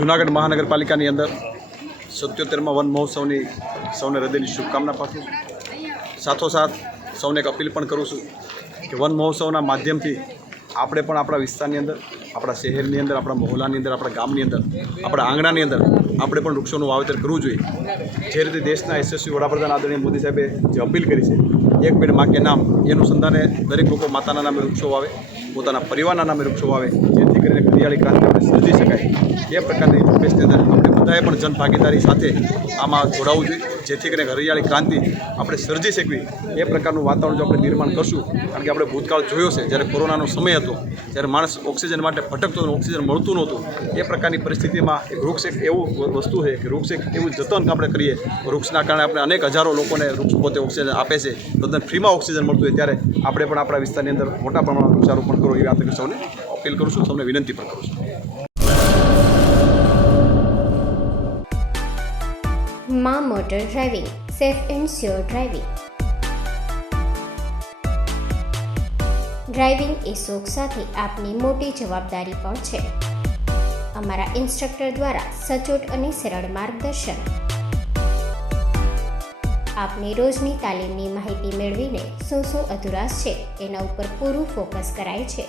જૂનાગઢ મહાનગરપાલિકાની અંદર 77મા વન મહોત્સવની સૌને હૃદયની શુભકામના પાઠવું છું। સાથોસાથ સૌને એક અપીલ પણ કરું છું કે વન મહોત્સવના માધ્યમથી આપણે પણ આપણા વિસ્તારની અંદર, આપણા શહેરની અંદર, આપણા મહોલ્લાની અંદર, આપણા ગામની અંદર, આપણા આંગણાની અંદર આપણે પણ વૃક્ષોનું વાવેતર કરવું જોઈએ। જે રીતે દેશના યશસ્વી વડાપ્રધાન આદરણીય મોદી સાહેબે જે અપીલ કરી છે, એક પેડ માં કે નામ, એ અનુસંધાને દરેક લોકો માતાના નામે વૃક્ષો વાવે, પોતાના પરિવારના નામે વૃક્ષો વાવે, જેથી કરીને હરિયાળી ક્રાંતિ આપણે સર્જી શકાય। એ પ્રકારની ઝુંબેશની અંદર આપણે બધાએ પણ જનભાગીદારી સાથે આમાં જોડાવવું જોઈએ, જેથી કરીને હરિયાળી ક્રાંતિ આપણે સર્જી શકવી। એ પ્રકારનું વાતાવરણ જો આપણે નિર્માણ કરશું, કારણ કે આપણે ભૂતકાળ જોયો છે, જ્યારે કોરોનાનો સમય હતો, જ્યારે માણસ ઓક્સિજન માટે ભટકતો હતો, ઓક્સિજન મળતું નહોતું, એ પ્રકારની પરિસ્થિતિમાં વૃક્ષ એક એવું વસ્તુ છે કે વૃક્ષ એક એવું જતન આપણે કરીએ, વૃક્ષના કારણે આપણે અનેક હજારો લોકોને વૃક્ષ પોતે ઓક્સિજન આપે છે, તદ્દન ફ્રીમાં ઓક્સિજન મળતું હોય, ત્યારે આપણે પણ આપણા વિસ્તારની અંદર મોટા પ્રમાણમાં વૃક્ષારોપણ કરો એવી આ સૌને અપીલ કરું છું, સૌને વિનંતી પણ કરું છું। માં motor driving, safe and sure driving. Driving એ શોખ સાથે આપની મોટી જવાબદારી પણ છે। અમારા ઇન્સ્ટ્રક્ટર દ્વારા સચોટ અને સરળ માર્ગદર્શન, આપની રોજની તાલીમની માહિતી મેળવીને શું અધુરાશ છે એના ઉપર પૂરું ફોકસ કરાય છે।